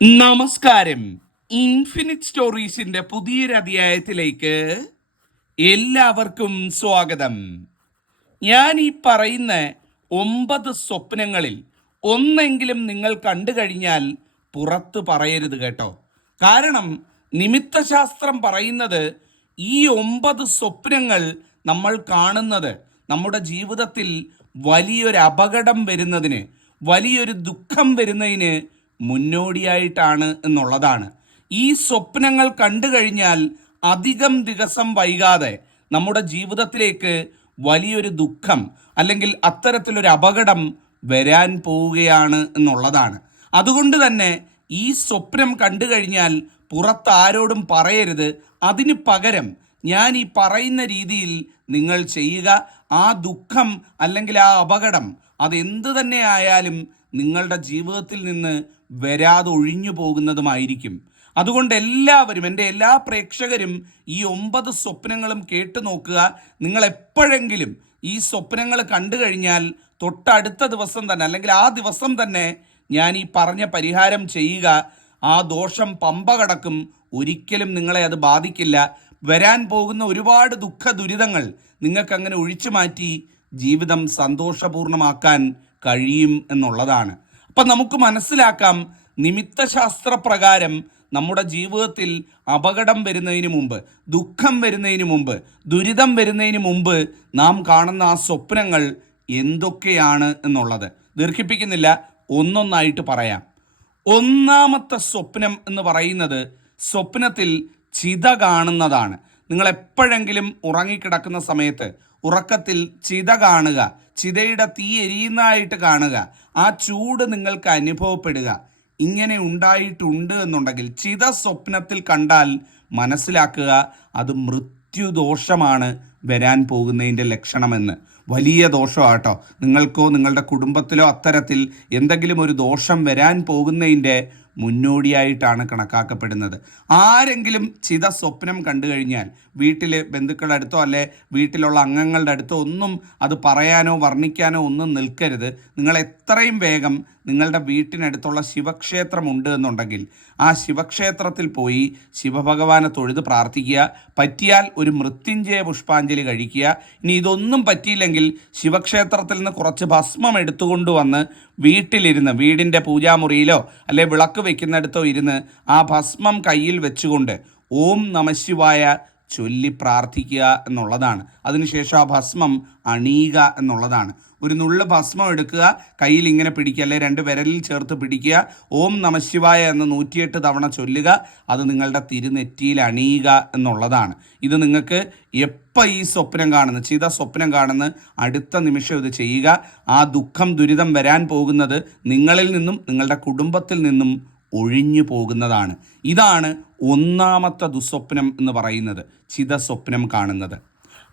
നമസ്കാരം. ഇൻഫിനിറ്റ് സ്റ്റോറീസിന്റെ പുതിയൊരു അധ്യായത്തിലേക്ക് എല്ലാവർക്കും സ്വാഗതം. ഞാൻ ഈ പറയുന്ന ഒമ്പത് സ്വപ്നങ്ങളിൽ ഒന്നെങ്കിലും നിങ്ങൾ കണ്ടു കഴിഞ്ഞാൽ പുറത്ത് പറയരുത് കേട്ടോ. കാരണം നിമിത്തശാസ്ത്രം പറയുന്നത് ഈ ഒമ്പത് സ്വപ്നങ്ങൾ നമ്മൾ കാണുന്നത് നമ്മുടെ ജീവിതത്തിൽ വലിയൊരു അപകടം വരുന്നതിന് വലിയൊരു ദുഃഖം വരുന്നതിന് മുന്നോടിയായിട്ടാണ് എന്നുള്ളതാണ്. ഈ സ്വപ്നങ്ങൾ കണ്ടു കഴിഞ്ഞാൽ അധികം ദിവസം വൈകാതെ നമ്മുടെ ജീവിതത്തിലേക്ക് വലിയൊരു ദുഃഖം അല്ലെങ്കിൽ അത്തരത്തിലൊരു അപകടം വരാൻ പോവുകയാണ് എന്നുള്ളതാണ്. അതുകൊണ്ട് തന്നെ ഈ സ്വപ്നം കണ്ടു കഴിഞ്ഞാൽ പുറത്ത് ആരോടും പറയരുത്. അതിന് പകരം ഞാൻ ഈ പറയുന്ന രീതിയിൽ നിങ്ങൾ ചെയ്യുക. ആ ദുഃഖം അല്ലെങ്കിൽ ആ അപകടം അതെന്ത് തന്നെ ആയാലും നിങ്ങളുടെ ജീവിതത്തിൽ നിന്ന് വരാതെ ഒഴിഞ്ഞു പോകുന്നതുമായിരിക്കും. അതുകൊണ്ട് എല്ലാവരും എന്റെ എല്ലാ പ്രേക്ഷകരും ഈ ഒമ്പത് സ്വപ്നങ്ങളും കേട്ടു നോക്കുക. നിങ്ങൾ എപ്പോഴെങ്കിലും ഈ സ്വപ്നങ്ങൾ കണ്ടു കഴിഞ്ഞാൽ തൊട്ടടുത്ത ദിവസം തന്നെ അല്ലെങ്കിൽ ആ ദിവസം തന്നെ ഞാൻ ഈ പറഞ്ഞ പരിഹാരം ചെയ്യുക. ആ ദോഷം പമ്പ കടക്കും. ഒരിക്കലും നിങ്ങളെ അത് ബാധിക്കില്ല. വരാൻ പോകുന്ന ഒരുപാട് ദുഃഖ ദുരിതങ്ങൾ നിങ്ങൾക്ക് അങ്ങനെ ഒഴിച്ചു മാറ്റി ജീവിതം സന്തോഷപൂർണമാക്കാൻ കഴിയും എന്നുള്ളതാണ്. അപ്പം നമുക്ക് മനസ്സിലാക്കാം നിമിത്തശാസ്ത്ര പ്രകാരം നമ്മുടെ ജീവിതത്തിൽ അപകടം വരുന്നതിന് മുമ്പ് ദുഃഖം വരുന്നതിന് മുമ്പ് ദുരിതം വരുന്നതിന് മുമ്പ് നാം കാണുന്ന ആ സ്വപ്നങ്ങൾ എന്തൊക്കെയാണ് എന്നുള്ളത്. ദീർഘിപ്പിക്കുന്നില്ല ഒന്നൊന്നായിട്ട് പറയാം. ഒന്നാമത്തെ സ്വപ്നം എന്ന് പറയുന്നത് സ്വപ്നത്തിൽ ചിത കാണുന്നതാണ്. നിങ്ങൾ എപ്പോഴെങ്കിലും ഉറങ്ങിക്കിടക്കുന്ന സമയത്ത് ഉറക്കത്തിൽ ചിത കാണുക. ചിതയുടെ തീ എരിയുന്നതായിട്ട് കാണുക. ആ ചൂട് നിങ്ങൾക്ക് അനുഭവപ്പെടുക. ഇങ്ങനെ ഉണ്ടായിട്ടുണ്ട് എന്നുണ്ടെങ്കിൽ ചിത സ്വപ്നത്തിൽ കണ്ടാൽ മനസ്സിലാക്കുക അത് മൃത്യുദോഷമാണ് വരാൻ പോകുന്നതിന്റെ ലക്ഷണമെന്ന്. വലിയ ദോഷമാട്ടോ. നിങ്ങൾക്കോ നിങ്ങളുടെ കുടുംബത്തിലോ അത്തരത്തിൽ എന്തെങ്കിലും ഒരു ദോഷം വരാൻ പോകുന്നതിന്റെ മുന്നോടിയായിട്ടാണ് കണക്കാക്കപ്പെടുന്നത്. ആരെങ്കിലും ചിത സ്വപ്നം കണ്ടു കഴിഞ്ഞാൽ വീട്ടിലെ ബന്ധുക്കളുടെ അടുത്തോ അല്ലെ വീട്ടിലുള്ള അംഗങ്ങളുടെ അടുത്തോ ഒന്നും അത് പറയാനോ വർണിക്കാനോ ഒന്നും നിൽക്കരുത്. നിങ്ങൾ എത്രയും വേഗം നിങ്ങളുടെ വീട്ടിനടുത്തുള്ള ശിവക്ഷേത്രം ഉണ്ട് എന്നുണ്ടെങ്കിൽ ആ ശിവക്ഷേത്രത്തിൽ പോയി ശിവഭഗവാനെ തൊഴുത് പ്രാർത്ഥിക്കുക. പറ്റിയാൽ ഒരു മൃത്യുഞ്ജയ പുഷ്പാഞ്ജലി കഴിക്കുക. ഇനി ഇതൊന്നും പറ്റിയില്ലെങ്കിൽ ശിവക്ഷേത്രത്തിൽ നിന്ന് കുറച്ച് ഭസ്മം എടുത്തുകൊണ്ട് വന്ന് വീട്ടിലിരുന്ന് വീടിന്റെ പൂജാമുറിയിലോ അല്ലെ വിളക്ക് വെക്കുന്നിടത്തോ ഇരുന്ന് ആ ഭസ്മം കയ്യിൽ വെച്ചുകൊണ്ട് ഓം നമശിവായ ചൊല്ലി പ്രാർത്ഥിക്കുക എന്നുള്ളതാണ്. അതിനുശേഷം ആ ഭസ്മം അണിയുക എന്നുള്ളതാണ്. ഒരു നുള്ള് ഭസ്മം എടുക്കുക കയ്യിൽ ഇങ്ങനെ പിടിക്കുക അല്ലെ രണ്ട് വിരലിൽ ചേർത്ത് പിടിക്കുക ഓം നമശിവായ എന്ന് നൂറ്റിയെട്ട് തവണ ചൊല്ലുക അത് നിങ്ങളുടെ തിരുനെറ്റിയിൽ അണിയുക എന്നുള്ളതാണ്. ഇത് നിങ്ങൾക്ക് എപ്പോൾ ഈ സ്വപ്നം കാണുന്നു? ചിത സ്വപ്നം കാണുന്ന. അടുത്ത നിമിഷം ഇത് ചെയ്യുക. ആ ദുഃഖം ദുരിതം വരാൻ പോകുന്നത് നിങ്ങളിൽ നിന്നും നിങ്ങളുടെ കുടുംബത്തിൽ നിന്നും ഒഴിഞ്ഞു പോകുന്നതാണ്. ഇതാണ് ഒന്നാമത്തെ ദുസ്വപ്നം എന്ന് പറയുന്നത്. ചിത സ്വപ്നം കാണുന്നത്.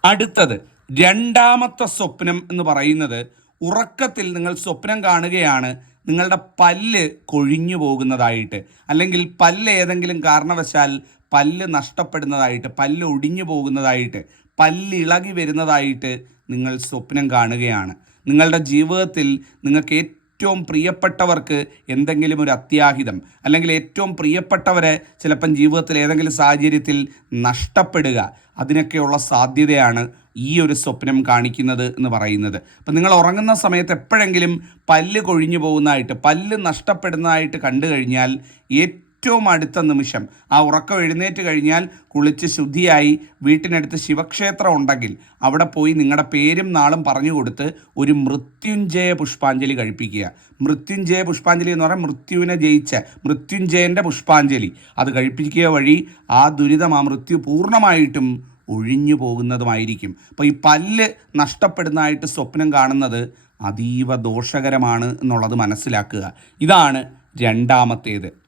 അടുത്തത് രണ്ടാമത്തെ സ്വപ്നം എന്ന് പറയുന്നത് ഉറക്കത്തിൽ നിങ്ങൾ സ്വപ്നം കാണുകയാണ് നിങ്ങളുടെ പല്ല് കൊഴിഞ്ഞു പോകുന്നതായിട്ട്. അല്ലെങ്കിൽ പല്ല് ഏതെങ്കിലും കാരണവശാൽ പല്ല് നഷ്ടപ്പെടുന്നതായിട്ട് പല്ല് ഒടിഞ്ഞു പോകുന്നതായിട്ട് പല്ല് ഇളകി വരുന്നതായിട്ട് നിങ്ങൾ സ്വപ്നം കാണുകയാണ്. നിങ്ങളുടെ ജീവിതത്തിൽ നിങ്ങൾക്ക് ഏറ്റവും പ്രിയപ്പെട്ടവർക്ക് എന്തെങ്കിലും ഒരു അത്യാഹിതം അല്ലെങ്കിൽ ഏറ്റവും പ്രിയപ്പെട്ടവരെ ചിലപ്പം ജീവിതത്തിൽ ഏതെങ്കിലും സാഹചര്യത്തിൽ നഷ്ടപ്പെടുക അതിനൊക്കെയുള്ള സാധ്യതയാണ് ഈ ഒരു സ്വപ്നം കാണിക്കുന്നത് എന്ന് പറയുന്നത്. അപ്പം നിങ്ങൾ ഉറങ്ങുന്ന സമയത്ത് എപ്പോഴെങ്കിലും പല്ല് കൊഴിഞ്ഞു പോകുന്നതായിട്ട് പല്ല് നഷ്ടപ്പെടുന്നതായിട്ട് കണ്ടു കഴിഞ്ഞാൽ ഏറ്റവും അടുത്ത നിമിഷം ആ ഉറക്കം എഴുന്നേറ്റ് കഴിഞ്ഞാൽ കുളിച്ച് ശുദ്ധിയായി വീട്ടിനടുത്ത് ശിവക്ഷേത്രം ഉണ്ടെങ്കിൽ അവിടെ പോയി നിങ്ങളുടെ പേരും നാളും പറഞ്ഞു കൊടുത്ത് ഒരു മൃത്യുഞ്ജയ പുഷ്പാഞ്ജലി കഴിപ്പിക്കുക. മൃത്യുഞ്ജയ പുഷ്പാഞ്ജലി എന്ന് പറഞ്ഞാൽ മൃത്യുവിനെ ജയിച്ച മൃത്യുഞ്ജയന്റെ പുഷ്പാഞ്ജലി. അത് കഴിപ്പിക്കുക വഴി ആ ദുരിതം ആ മൃത്യു പൂർണമായിട്ടും ഒഴിഞ്ഞു പോകുന്നതുമായിരിക്കും. അപ്പോൾ ഈ പല്ല് നഷ്ടപ്പെടുന്നതായിട്ട് സ്വപ്നം കാണുന്നത് അതീവ ദോഷകരമാണ് എന്നുള്ളത് മനസ്സിലാക്കുക. ഇതാണ് രണ്ടാമത്തേത്.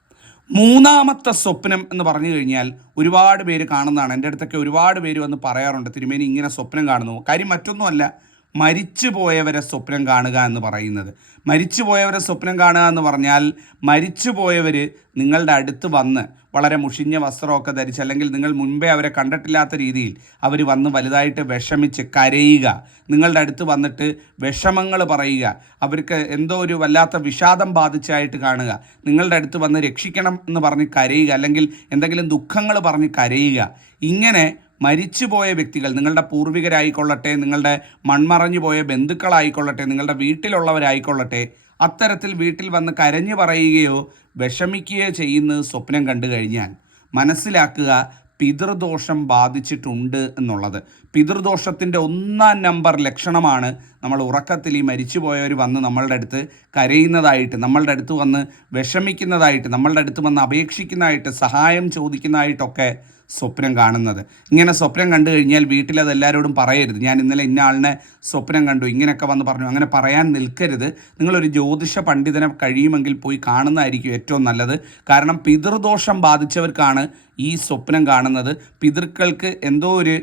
മൂന്നാമത്തെ സ്വപ്നം എന്ന് പറഞ്ഞു കഴിഞ്ഞാൽ ഒരുപാട് പേര് കാണുന്നതാണ്. എന്റെ അടുത്തൊക്കെ ഒരുപാട് പേര് വന്ന് പറയാറുണ്ട് തിരുമേനി ഇങ്ങനെ സ്വപ്നം കാണുന്നു. കാര്യം മറ്റൊന്നുമല്ല മരിച്ചുപോയവരെ സ്വപ്നം കാണുക എന്ന് പറയുന്നത്. മരിച്ചുപോയവരെ സ്വപ്നം കാണുക എന്ന് പറഞ്ഞാൽ മരിച്ചുപോയവർ നിങ്ങളുടെ അടുത്ത് വന്ന് വളരെ മുഷിഞ്ഞ വസ്ത്രമൊക്കെ ധരിച്ച് അല്ലെങ്കിൽ നിങ്ങൾ മുൻപേ അവരെ കണ്ടിട്ടില്ലാത്ത രീതിയിൽ അവർ വന്ന് വലുതായിട്ട് വിഷമിച്ച് കരയുക. നിങ്ങളുടെ അടുത്ത് വന്നിട്ട് വിഷമങ്ങൾ പറയുക. അവർക്ക് എന്തോ ഒരു വല്ലാത്ത വിഷാദം ബാധിച്ചായിട്ട് കാണുക. നിങ്ങളുടെ അടുത്ത് വന്ന് രക്ഷിക്കണം എന്ന് പറഞ്ഞ് കരയുക അല്ലെങ്കിൽ എന്തെങ്കിലും ദുഃഖങ്ങൾ പറഞ്ഞ് കരയുക. ഇങ്ങനെ മരിച്ചുപോയ വ്യക്തികൾ നിങ്ങളുടെ പൂർവികരായിക്കൊള്ളട്ടെ നിങ്ങളുടെ മൺമറഞ്ഞു പോയ ബന്ധുക്കളായിക്കൊള്ളട്ടെ നിങ്ങളുടെ വീട്ടിലുള്ളവരായിക്കൊള്ളട്ടെ അത്തരത്തിൽ വീട്ടിൽ വന്ന് കരഞ്ഞു പറയുകയോ വിഷമിക്കുകയോ ചെയ്യുന്ന സ്വപ്നം കണ്ടു കഴിഞ്ഞാൽ മനസ്സിലാക്കുക പിതൃദോഷം ബാധിച്ചിട്ടുണ്ട് എന്നുള്ളത്. പിതൃദോഷത്തിന്റെ ഒന്നാം നമ്പർ ലക്ഷണമാണ് നമ്മൾ ഉറക്കത്തിൽ ഈ മരിച്ചുപോയവർ വന്ന് നമ്മളുടെ അടുത്ത് കരയുന്നതായിട്ട് നമ്മളുടെ അടുത്ത് വന്ന് വിഷമിക്കുന്നതായിട്ട് നമ്മളുടെ അടുത്ത് വന്ന് അപേക്ഷിക്കുന്നതായിട്ട് സഹായം ചോദിക്കുന്നതായിട്ടൊക്കെ സ്വപ്നം കാണുന്നത്. ഇങ്ങനെ സ്വപ്നം കണ്ടു കഴിഞ്ഞാൽ വീട്ടിൽ അത് എല്ലാവരോടും പറയരുത്. ഞാൻ ഇന്നലെ ഇന്ന ആളിനെ സ്വപ്നം കണ്ടു ഇങ്ങനെയൊക്കെ വന്ന് പറഞ്ഞു. അങ്ങനെ പറയാൻ നിൽക്കരുത്. നിങ്ങളൊരു ജ്യോതിഷ പണ്ഡിതനെ കഴിയുമെങ്കിൽ പോയി കാണുന്നതായിരിക്കും ഏറ്റവും നല്ലത്. കാരണം പിതൃദോഷം ബാധിച്ചവർക്കാണ് ഈ സ്വപ്നം കാണുന്നത്. പിതൃക്കൾക്ക് എന്തോ ഒരു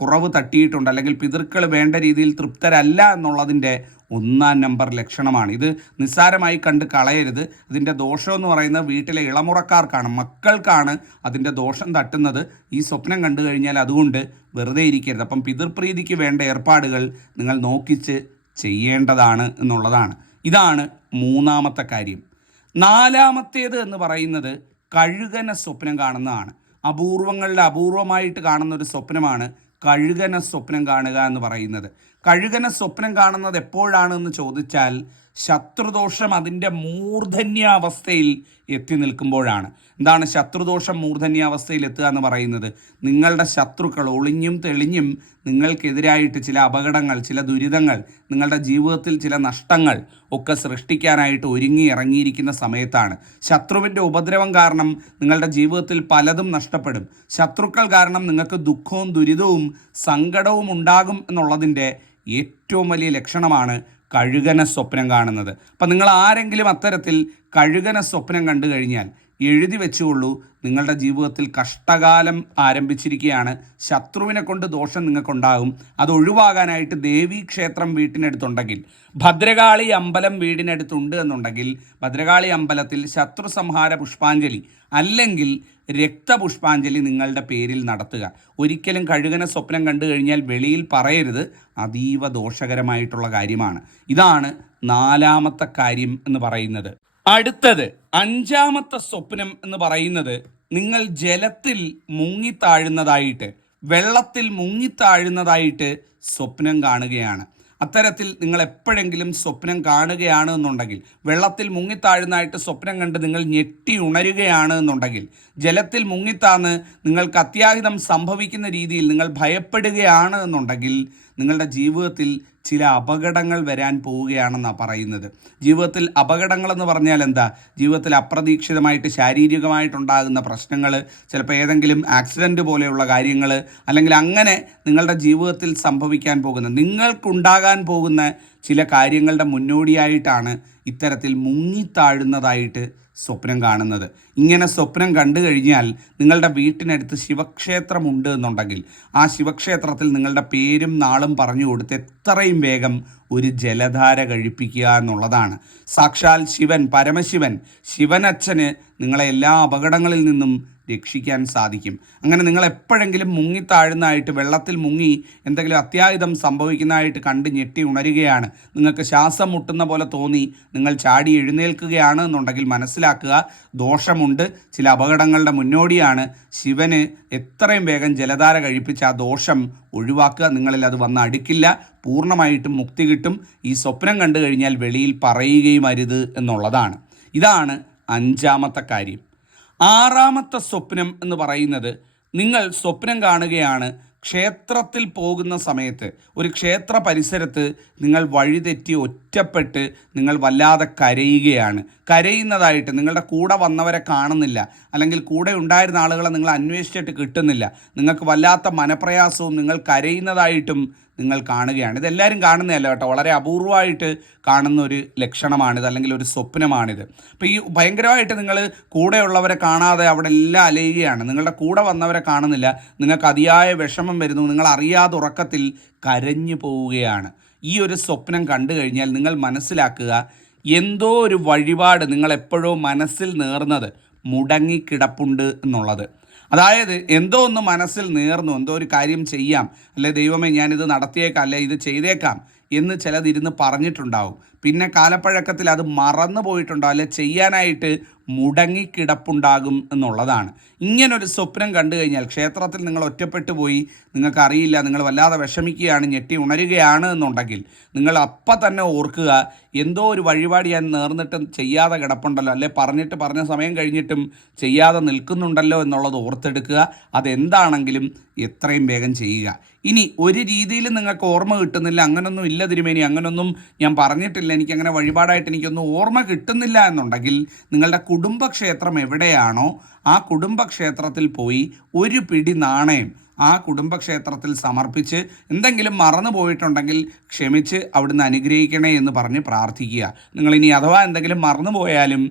കുറവ് തട്ടിയിട്ടുണ്ട്. അല്ലെങ്കിൽ പിതൃക്കൾ വേണ്ട രീതിയിൽ തൃപ്തരല്ല എന്നുള്ളതിന്റെ ഒന്നാം നമ്പർ ലക്ഷണമാണ്. ഇത് നിസ്സാരമായി കണ്ട് കളയരുത്. ഇതിന്റെ ദോഷം എന്ന് പറയുന്നത് വീട്ടിലെ ഇളമുറക്കാർക്കാണ്. മക്കൾക്കാണ് അതിന്റെ ദോഷം തട്ടുന്നത്. ഈ സ്വപ്നം കണ്ടു കഴിഞ്ഞാൽ അതുകൊണ്ട് വെറുതെ ഇരിക്കരുത്. അപ്പം പിതൃപ്രീതിക്ക് വേണ്ട ഏർപ്പാടുകൾ നിങ്ങൾ നോക്കിച്ച് ചെയ്യേണ്ടതാണ് എന്നുള്ളതാണ്. ഇതാണ് മൂന്നാമത്തെ കാര്യം. നാലാമത്തേത് എന്ന് പറയുന്നത് കഴുകന സ്വപ്നം കാണുന്നതാണ്. അപൂർവങ്ങളുടെ അപൂർവമായിട്ട് കാണുന്ന ഒരു സ്വപ്നമാണ് കഴുകന സ്വപ്നം കാണുക എന്ന് പറയുന്നത്. കഴുകന സ്വപ്നം കാണുന്നത് എപ്പോഴാണെന്ന് ചോദിച്ചാൽ ശത്രുദോഷം അതിന്റെ മൂർധന്യാവസ്ഥയിൽ എത്തി നിൽക്കുമ്പോഴാണ്. എന്താണ് ശത്രുദോഷം മൂർധന്യാവസ്ഥയിൽ എത്തുക എന്ന് പറയുന്നത്? നിങ്ങളുടെ ശത്രുക്കൾ ഒളിഞ്ഞും തെളിഞ്ഞും നിങ്ങൾക്കെതിരായിട്ട് ചില അപകടങ്ങൾ ചില ദുരിതങ്ങൾ നിങ്ങളുടെ ജീവിതത്തിൽ ചില നഷ്ടങ്ങൾ ഒക്കെ സൃഷ്ടിക്കാനായിട്ട് ഒരുങ്ങി ഇറങ്ങിയിരിക്കുന്ന സമയത്താണ്. ശത്രുവിന്റെ ഉപദ്രവം കാരണം നിങ്ങളുടെ ജീവിതത്തിൽ പലതും നഷ്ടപ്പെടും. ശത്രുക്കൾ കാരണം നിങ്ങൾക്ക് ദുഃഖവും ദുരിതവും സങ്കടവും ഉണ്ടാകും എന്നുള്ളതിന്റെ ഏറ്റവും വലിയ ലക്ഷണമാണ് കഴുകന സ്വപ്നം കാണുന്നത്. അപ്പം നിങ്ങൾ ആരെങ്കിലും അത്തരത്തിൽ കഴുകന സ്വപ്നം കണ്ടു കഴിഞ്ഞാൽ എഴുതി വെച്ചുകൊള്ളൂ. നിങ്ങളുടെ ജീവിതത്തിൽ കഷ്ടകാലം ആരംഭിച്ചിരിക്കുകയാണ്. ശത്രുവിനെ കൊണ്ട് ദോഷം നിങ്ങൾക്കുണ്ടാകും. അത് ഒഴിവാകാനായിട്ട് ദേവീക്ഷേത്രം വീട്ടിനടുത്തുണ്ടെങ്കിൽ ഭദ്രകാളി അമ്പലം വീടിനടുത്തുണ്ട് എന്നുണ്ടെങ്കിൽ ഭദ്രകാളി അമ്പലത്തിൽ ശത്രു സംഹാര പുഷ്പാഞ്ജലി അല്ലെങ്കിൽ രക്തപുഷ്പാഞ്ജലി നിങ്ങളുടെ പേരിൽ നടത്തുക. ഒരിക്കലും കഴുകന സ്വപ്നം കണ്ടു കഴിഞ്ഞാൽ വെളിയിൽ പറയരുത്. അതീവ ദോഷകരമായിട്ടുള്ള കാര്യമാണ്. ഇതാണ് നാലാമത്തെ കാര്യം എന്ന് പറയുന്നത്. അടുത്തത് അഞ്ചാമത്തെ സ്വപ്നം എന്ന് പറയുന്നത് നിങ്ങൾ ജലത്തിൽ മുങ്ങിത്താഴുന്നതായിട്ട് വെള്ളത്തിൽ മുങ്ങിത്താഴുന്നതായിട്ട് സ്വപ്നം കാണുകയാണ്. അത്തരത്തിൽ നിങ്ങൾ എപ്പോഴെങ്കിലും സ്വപ്നം കാണുകയാണ് എന്നുണ്ടെങ്കിൽ വെള്ളത്തിൽ മുങ്ങിത്താഴുന്നതായിട്ട് സ്വപ്നം കണ്ട് നിങ്ങൾ ഞെട്ടി ഉണരുകയാണ് എന്നുണ്ടെങ്കിൽ ജലത്തിൽ മുങ്ങിത്താന്ന് നിങ്ങൾക്ക് അത്യാഹിതം സംഭവിക്കുന്ന രീതിയിൽ നിങ്ങൾ ഭയപ്പെടുകയാണ് എന്നുണ്ടെങ്കിൽ നിങ്ങളുടെ ജീവിതത്തിൽ ചില അപകടങ്ങൾ വരാൻ പോവുകയാണെന്നാണ് പറയുന്നത്. ജീവിതത്തിൽ അപകടങ്ങൾ എന്ന് പറഞ്ഞാൽ എന്താ? ജീവിതത്തിൽ അപ്രതീക്ഷിതമായിട്ട് ശാരീരികമായിട്ടുണ്ടാകുന്ന പ്രശ്നങ്ങൾ ചിലപ്പോൾ ഏതെങ്കിലും ആക്സിഡന്റ് പോലെയുള്ള കാര്യങ്ങൾ അല്ലെങ്കിൽ അങ്ങനെ നിങ്ങളുടെ ജീവിതത്തിൽ സംഭവിക്കാൻ പോകുന്ന നിങ്ങൾക്കുണ്ടാകാൻ പോകുന്ന ചില കാര്യങ്ങളുടെ മുന്നോടിയായിട്ടാണ് ഇത്തരത്തിൽ മുങ്ങിത്താഴുന്നതായിട്ട് സ്വപ്നം കാണുന്നത്. ഇങ്ങനെ സ്വപ്നം കണ്ടു കഴിഞ്ഞാൽ നിങ്ങളുടെ വീട്ടിനടുത്ത് ശിവക്ഷേത്രമുണ്ട് എന്നുണ്ടെങ്കിൽ ആ ശിവക്ഷേത്രത്തിൽ നിങ്ങളുടെ പേരും നാളും പറഞ്ഞു കൊടുത്ത് എത്രയും വേഗം ഒരു ജലധാര കഴിപ്പിക്കുക എന്നുള്ളതാണ്. സാക്ഷാൽ ശിവൻ പരമശിവൻ ശിവനച്ഛന് നിങ്ങളെ എല്ലാ അപകടങ്ങളിൽ നിന്നും രക്ഷിക്കാൻ സാധിക്കും. അങ്ങനെ നിങ്ങൾ എപ്പോഴെങ്കിലും മുങ്ങിത്താഴുന്നതായിട്ട് വെള്ളത്തിൽ മുങ്ങി എന്തെങ്കിലും അത്യാഹിതം സംഭവിക്കുന്നതായിട്ട് കണ്ട് ഞെട്ടി ഉണരുകയാണ്. നിങ്ങൾക്ക് ശ്വാസം മുട്ടുന്ന പോലെ തോന്നി നിങ്ങൾ ചാടി എഴുന്നേൽക്കുകയാണ് എന്നുണ്ടെങ്കിൽ മനസ്സിലാക്കുക ദോഷമുണ്ട് ചില അപകടങ്ങളുടെ മുന്നോടിയാണ്. ശിവന് എത്രയും വേഗം ജലധാര കഴിപ്പിച്ച് ആ ദോഷം ഒഴിവാക്കുക നിങ്ങളിൽ അത് വന്ന് അടുക്കില്ല പൂർണമായിട്ടും മുക്തി കിട്ടും. ഈ സ്വപ്നം കണ്ടു കഴിഞ്ഞാൽ വെളിയിൽ പറയുകയും അരുത് എന്നുള്ളതാണ്. ഇതാണ് അഞ്ചാമത്തെ കാര്യം. ആറാമത്തെ സ്വപ്നം എന്ന് പറയുന്നത് നിങ്ങൾ സ്വപ്നം കാണുകയാണ് ക്ഷേത്രത്തിൽ പോകുന്ന സമയത്ത്. ഒരു ക്ഷേത്ര പരിസരത്ത് നിങ്ങൾ വഴിതെറ്റി ഒറ്റപ്പെട്ട് നിങ്ങൾ വല്ലാതെ കരയുകയാണ്. കരയുന്നതായിട്ട് നിങ്ങളുടെ കൂടെ വന്നവരെ കാണുന്നില്ല. അല്ലെങ്കിൽ കൂടെ ഉണ്ടായിരുന്ന ആളുകളെ നിങ്ങൾ അന്വേഷിച്ചിട്ട് കിട്ടുന്നില്ല. നിങ്ങൾക്ക് വല്ലാത്ത മനപ്രയാസവും നിങ്ങൾ കരയുന്നതായിട്ടും നിങ്ങൾ കാണുകയാണ്. ഇതെല്ലാവരും കാണുന്നതല്ല കേട്ടോ. വളരെ അപൂർവമായിട്ട് കാണുന്ന ഒരു ലക്ഷണമാണിത് അല്ലെങ്കിൽ ഒരു സ്വപ്നമാണിത്. അപ്പോൾ ഈ ഭയങ്കരമായിട്ട് നിങ്ങൾ കൂടെയുള്ളവരെ കാണാതെ അവിടെ എല്ലാം അലയുകയാണ്. നിങ്ങളുടെ കൂടെ വന്നവരെ കാണുന്നില്ല. നിങ്ങൾക്ക് അതിയായ വിഷമം വരുന്നു. നിങ്ങൾ അറിയാതെ ഉറക്കത്തിൽ കരഞ്ഞു പോവുകയാണ്. ഈ ഒരു സ്വപ്നം കണ്ടു കഴിഞ്ഞാൽ നിങ്ങൾ മനസ്സിലാക്കുക എന്തോ ഒരു വഴിപാട് നിങ്ങളെപ്പോഴോ മനസ്സിൽ നേർന്നത് മുടങ്ങിക്കിടപ്പുണ്ട് എന്നുള്ളത്. അതായത് എന്തോ ഒന്ന് മനസ്സിൽ നേർന്നു എന്തോ ഒരു കാര്യം ചെയ്യാം. അല്ലെ ദൈവമേ ഞാനിത് നടത്തിയേക്കാം അല്ലെ ഇത് ചെയ്തേക്കാം. എന്ന് ചിലതിരുന്ന് പറഞ്ഞിട്ടുണ്ടാവും. പിന്നെ കാലപ്പഴക്കത്തിൽ അത് മറന്നു പോയിട്ടുണ്ടാവും അല്ലെ ചെയ്യാനായിട്ട് മുടങ്ങിക്കിടപ്പുണ്ടാകും എന്നുള്ളതാണ്. ഇങ്ങനൊരു സ്വപ്നം കണ്ടു കഴിഞ്ഞാൽ ക്ഷേത്രത്തിൽ നിങ്ങൾ ഒറ്റപ്പെട്ടു പോയി നിങ്ങൾക്ക് അറിയില്ല നിങ്ങൾ വല്ലാതെ വിഷമിക്കുകയാണ് ഞെട്ടി ഉണരുകയാണ് എന്നുണ്ടെങ്കിൽ നിങ്ങൾ അപ്പം തന്നെ ഓർക്കുക എന്തോ ഒരു വഴിപാട് ഞാൻ നേർന്നിട്ടും ചെയ്യാതെ കിടപ്പുണ്ടല്ലോ അല്ലെ പറഞ്ഞിട്ട് പറഞ്ഞ സമയം കഴിഞ്ഞിട്ടും ചെയ്യാതെ നിൽക്കുന്നുണ്ടല്ലോ എന്നുള്ളത് ഓർത്തെടുക്കുക. അതെന്താണെങ്കിലും എത്രയും വേഗം ചെയ്യുക. ഇനി ഒരു രീതിയിൽ നിങ്ങൾക്ക് ഓർമ്മ കിട്ടുന്നില്ല അങ്ങനൊന്നും ഇല്ല തിരുമേനി അങ്ങനൊന്നും ഞാൻ പറഞ്ഞിട്ടില്ല എനിക്ക് അങ്ങനെ വഴിപാടായിട്ട് എനിക്കൊന്നും ഓർമ്മ കിട്ടുന്നില്ല എന്നുണ്ടെങ്കിൽ നിങ്ങളുടെ കുടുംബക്ഷേത്രം എവിടെയാണോ ആ കുടുംബക്ഷേത്രത്തിൽ പോയി ഒരു പിടി നാണയം ആ കുടുംബക്ഷേത്രത്തിൽ സമർപ്പിച്ച് എന്തെങ്കിലും മറന്നു പോയിട്ടുണ്ടെങ്കിൽ ക്ഷമിച്ച് അവിടുന്ന് അനുഗ്രഹിക്കണേ എന്ന് പറഞ്ഞ് പ്രാർത്ഥിക്കുക. നിങ്ങളിനി അഥവാ എന്തെങ്കിലും മറന്നു പോയാലും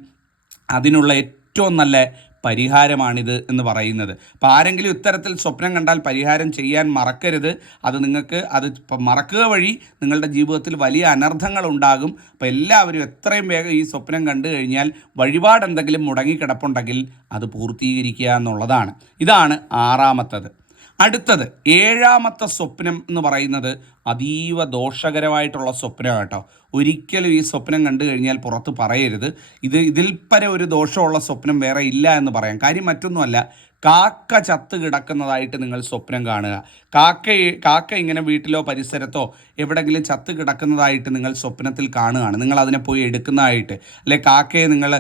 അതിനുള്ള ഏറ്റവും നല്ല പരിഹാരമാണിത് എന്ന് പറയുന്നത്. അപ്പോൾ ആരെങ്കിലും ഇത്തരത്തിൽ സ്വപ്നം കണ്ടാൽ പരിഹാരം ചെയ്യാൻ മറക്കരുത്. അത് നിങ്ങൾക്ക് അത് മറക്കുക വഴി നിങ്ങളുടെ ജീവിതത്തിൽ വലിയ അനർത്ഥങ്ങൾ ഉണ്ടാകും. അപ്പോൾ എല്ലാവരും എത്രയും വേഗം ഈ സ്വപ്നം കണ്ടു കഴിഞ്ഞാൽ വഴിപാട് എന്തെങ്കിലും മുടങ്ങിക്കിടപ്പുണ്ടെങ്കിൽ അത് പൂർത്തീകരിക്കുക എന്നുള്ളതാണ്. ഇതാണ് ആറാമത്തത്. അടുത്തത് ഏഴാമത്തെ സ്വപ്നം എന്ന് പറയുന്നത് അതീവ ദോഷകരമായിട്ടുള്ള സ്വപ്നം കേട്ടോ. ഒരിക്കലും ഈ സ്വപ്നം കണ്ടു കഴിഞ്ഞാൽ പുറത്ത് പറയരുത്. ഇത് ഇതിൽ പര ഒരു ദോഷമുള്ള സ്വപ്നം വേറെ ഇല്ല എന്ന് പറയാം. കാര്യം മറ്റൊന്നുമല്ല കാക്ക ചത്ത് കിടക്കുന്നതായിട്ട് നിങ്ങൾ സ്വപ്നം കാണുക. കാക്ക കാക്ക ഇങ്ങനെ വീട്ടിലോ പരിസരത്തോ എവിടെങ്കിലും ചത്ത് കിടക്കുന്നതായിട്ട് നിങ്ങൾ സ്വപ്നത്തിൽ കാണുകയാണ്. നിങ്ങൾ അതിനെ പോയി എടുക്കുന്നതായിട്ട് അല്ലെ കാക്കയെ നിങ്ങൾ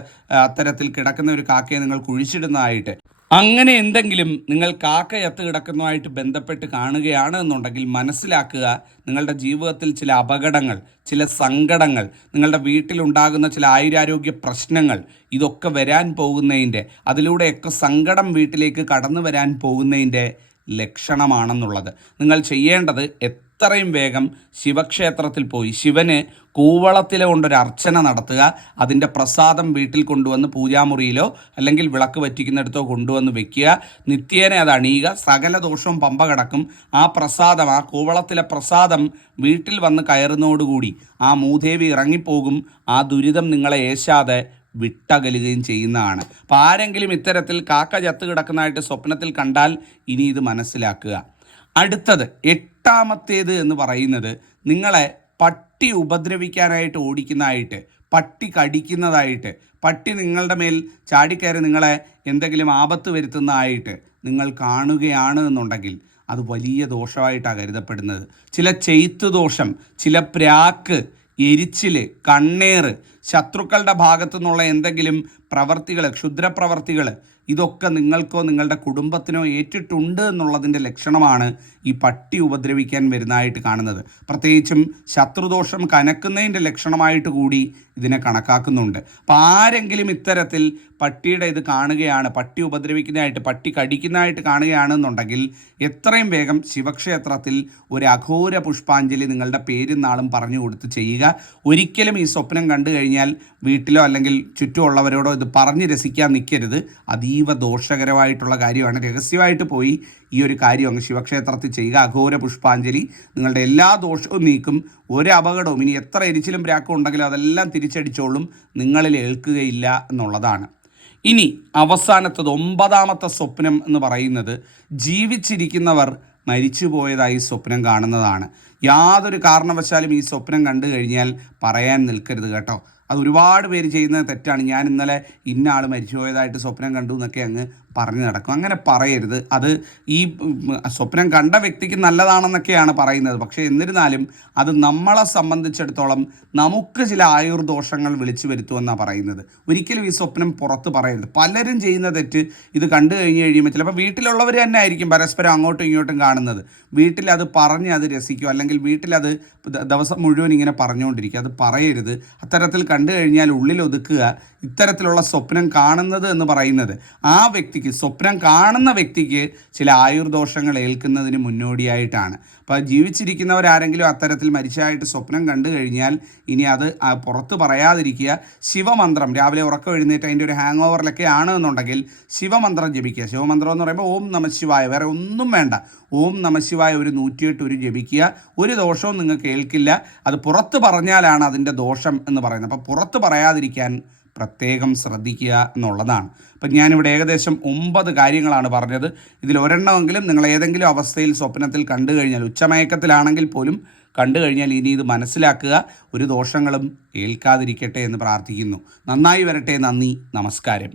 അത്തരത്തിൽ കിടക്കുന്ന ഒരു കാക്കയെ നിങ്ങൾ കുഴിച്ചിടുന്നതായിട്ട്. അങ്ങനെ എന്തെങ്കിലും നിങ്ങൾ കാക്ക എത്ത് കിടക്കുന്നതുമായിട്ട് ബന്ധപ്പെട്ട് കാണുകയാണ് എന്നുണ്ടെങ്കിൽ മനസ്സിലാക്കുക നിങ്ങളുടെ ജീവിതത്തിൽ ചില അപകടങ്ങൾ ചില സങ്കടങ്ങൾ നിങ്ങളുടെ വീട്ടിലുണ്ടാകുന്ന ചില ആയുരാരോഗ്യ പ്രശ്നങ്ങൾ ഇതൊക്കെ വരാൻ പോകുന്നതിന്റെ അതിലൂടെയൊക്കെ സങ്കടം വീട്ടിലേക്ക് കടന്നു വരാൻ പോകുന്നതിന്റെ ലക്ഷണമാണെന്നുള്ളത്. നിങ്ങൾ ചെയ്യേണ്ടത് എത്രയും വേഗം ശിവക്ഷേത്രത്തിൽ പോയി. ശിവന് കൂവളത്തിലെ കൊണ്ടൊരു അർച്ചന നടത്തുക അതിന്റെ പ്രസാദം വീട്ടിൽ കൊണ്ടുവന്ന് പൂജാമുറിയിലോ അല്ലെങ്കിൽ വിളക്ക് വറ്റിക്കുന്നിടത്തോ കൊണ്ടുവന്ന് വെക്കുക. നിത്യേനെ അത് അണിയുക. സകല ദോഷവും പമ്പ കിടക്കും. ആ പ്രസാദം ആ കൂവളത്തിലെ പ്രസാദം വീട്ടിൽ വന്ന് കയറുന്നതോടുകൂടി ആ മൂദേവി ഇറങ്ങിപ്പോകും. ആ ദുരിതം നിങ്ങളെ ഏശാതെ വിട്ടകലുകയും ചെയ്യുന്നതാണ്. അപ്പം ആരെങ്കിലും ഇത്തരത്തിൽ കാക്ക ചത്ത് കിടക്കുന്നതായിട്ട് സ്വപ്നത്തിൽ കണ്ടാൽ ഇനി ഇത് മനസ്സിലാക്കുക. അടുത്തത് എട്ടാമത്തേത് എന്ന് പറയുന്നത് നിങ്ങളെ പട്ടി ഉപദ്രവിക്കാനായിട്ട് ഓടിക്കുന്നതായിട്ട് പട്ടി കടിക്കുന്നതായിട്ട് പട്ടി നിങ്ങളുടെ മേൽ ചാടിക്കയറി നിങ്ങളെ എന്തെങ്കിലും ആപത്ത് വരുത്തുന്നതായിട്ട് നിങ്ങൾ കാണുകയാണ് എന്നുണ്ടെങ്കിൽ അത് വലിയ ദോഷമായിട്ടാണ് കരുതപ്പെടുന്നത്. ചില ചെയ്ത്തു ദോഷം ചില പ്രാക്ക് എരിച്ചിൽ കണ്ണേറ് ശത്രുക്കളുടെ ഭാഗത്തു നിന്നുള്ള എന്തെങ്കിലും പ്രവർത്തികൾ ക്ഷുദ്രപ്രവർത്തികൾ ഇതൊക്കെ നിങ്ങൾക്കോ നിങ്ങളുടെ കുടുംബത്തിനോ ഏറ്റിട്ടുണ്ട് എന്നുള്ളതിന്റെ ലക്ഷണമാണ് ഈ പട്ടി ഉപദ്രവിക്കാൻ വരുന്നതായിട്ട് കാണുന്നത്. പ്രത്യേകിച്ചും ശത്രുദോഷം കനക്കുന്നതിന്റെ ലക്ഷണമായിട്ട് കൂടി ഇതിനെ കണക്കാക്കുന്നുണ്ട്. അപ്പം ആരെങ്കിലും ഇത്തരത്തിൽ പട്ടിയുടെ ഇത് കാണുകയാണ് പട്ടി ഉപദ്രവിക്കുന്നതായിട്ട് പട്ടി കടിക്കുന്നതായിട്ട് കാണുകയാണെന്നുണ്ടെങ്കിൽ എത്രയും വേഗം ശിവക്ഷേത്രത്തിൽ ഒരു അഘോര പുഷ്പാഞ്ജലി നിങ്ങളുടെ പേരും നാളും പറഞ്ഞു കൊടുത്ത് ചെയ്യുക. ഒരിക്കലും ഈ സ്വപ്നം കണ്ടു കഴിഞ്ഞാൽ വീട്ടിലോ അല്ലെങ്കിൽ ചുറ്റുമുള്ളവരോടോ ഇത് പറഞ്ഞ് രസിക്കാൻ നിൽക്കരുത്. അതീവ ദോഷകരമായിട്ടുള്ള കാര്യമാണ്. രഹസ്യമായിട്ട് പോയി ഈ ഒരു കാര്യം അങ്ങ് ശിവക്ഷേത്രത്തിൽ ചെയ്യുക. അഘോര പുഷ്പാഞ്ജലി. നിങ്ങളുടെ എല്ലാ ദോഷവും നീക്കും. ഒരു അപകടവും ഇനി എത്ര എരിച്ചിലും പ്രാക്കും ഉണ്ടെങ്കിലും അതെല്ലാം തിരിച്ചടിച്ചോളും. നിങ്ങളിൽ ഏൽക്കുകയില്ല എന്നുള്ളതാണ്. ഇനി അവസാനത്തത് ഒമ്പതാമത്തെ സ്വപ്നം എന്ന് പറയുന്നത് ജീവിച്ചിരിക്കുന്നവർ മരിച്ചുപോയതായി സ്വപ്നം കാണുന്നതാണ്. യാതൊരു കാരണവശാലും ഈ സ്വപ്നം കണ്ടു കഴിഞ്ഞാൽ പറയാൻ നിൽക്കരുത് കേട്ടോ. അത് ഒരുപാട് പേര് ചെയ്യുന്ന തെറ്റാണ്. ഞാൻ ഇന്നലെ ഇന്ന ആൾ മരിച്ചുപോയതായിട്ട് സ്വപ്നം കണ്ടു എന്നൊക്കെ അങ്ങ് പറഞ്ഞു നടക്കും. അങ്ങനെ പറയരുത്. അത് ഈ സ്വപ്നം കണ്ട വ്യക്തിക്ക് നല്ലതാണെന്നൊക്കെയാണ് പറയുന്നത്. പക്ഷേ എന്നിരുന്നാലും അത് നമ്മളെ സംബന്ധിച്ചിടത്തോളം നമുക്ക് ചില ആയുർദോഷങ്ങൾ വിളിച്ചു വരുത്തുമെന്നാണ് പറയുന്നത്. ഒരിക്കലും ഈ സ്വപ്നം പുറത്ത് പറയരുത്. പലരും ചെയ്യുന്ന തെറ്റ് ഇത് കണ്ടു കഴിഞ്ഞ് കഴിയുമ്പോൾ ചിലപ്പോൾ വീട്ടിലുള്ളവർ തന്നെ ആയിരിക്കും പരസ്പരം അങ്ങോട്ടും ഇങ്ങോട്ടും കാണുന്നത്. വീട്ടിൽ അത് പറഞ്ഞ് അത് രസിക്കും അല്ലെങ്കിൽ വീട്ടിൽ അത് ദിവസം മുഴുവൻ ഇങ്ങനെ പറഞ്ഞുകൊണ്ടിരിക്കും അത് പറയരുത്. അത്തരത്തിൽ കണ്ടു കഴിഞ്ഞാൽ ഉള്ളിൽ ഒതുക്കുക ഇത്തരത്തിലുള്ള സ്വപ്നം കാണുന്നത് എന്ന് പറയുന്നത് ആ വ്യക്തിക്ക് സ്വപ്നം കാണുന്ന വ്യക്തിക്ക് ചില ആയുർദോഷങ്ങൾ ഏൽക്കുന്നതിന് മുന്നോടിയായിട്ടാണ്. അപ്പോൾ ജീവിച്ചിരിക്കുന്നവരാരെങ്കിലും അത്തരത്തിൽ മരിച്ചതായിട്ട് സ്വപ്നം കണ്ടു കഴിഞ്ഞാൽ ഇനി അത് പുറത്ത് പറയാതിരിക്കുക. ശിവമന്ത്രം രാവിലെ ഉറക്കം എഴുന്നേറ്റ് അതിന്റെ ഒരു ഹാങ് ഓവറിലൊക്കെ ആണ് എന്നുണ്ടെങ്കിൽ ശിവമന്ത്രം ജപിക്കുക. ശിവമന്ത്രം എന്ന് പറയുമ്പോൾ ഓം നമശിവായ വേറെ ഒന്നും വേണ്ട. ഓം നമശിവായ ഒരു നൂറ്റിയെട്ട് ഒരു ജപിക്കുക. ഒരു ദോഷവും നിങ്ങൾക്ക് ഏൽക്കില്ല. അത് പുറത്ത് പറഞ്ഞാലാണ് അതിന്റെ ദോഷം എന്ന് പറയുന്നത്. അപ്പോൾ പുറത്ത് പറയാതിരിക്കാൻ പ്രത്യേകം ശ്രദ്ധിക്കുക എന്നുള്ളതാണ്. അപ്പം ഞാനിവിടെ ഏകദേശം ഒമ്പത് കാര്യങ്ങളാണ് പറഞ്ഞത്. ഇതിൽ ഒരെണ്ണമെങ്കിലും നിങ്ങൾ ഏതെങ്കിലും അവസ്ഥയിൽ സ്വപ്നത്തിൽ കണ്ടു കഴിഞ്ഞാൽ ഉച്ചമയക്കത്തിലാണെങ്കിൽ പോലും കണ്ടു കഴിഞ്ഞാൽ ഇനി ഇത് മനസ്സിലാക്കുക. ഒരു ദോഷങ്ങളും ഏൽക്കാതിരിക്കട്ടെ എന്ന് പ്രാർത്ഥിക്കുന്നു. നന്നായി വരട്ടെ. നന്ദി. നമസ്കാരം.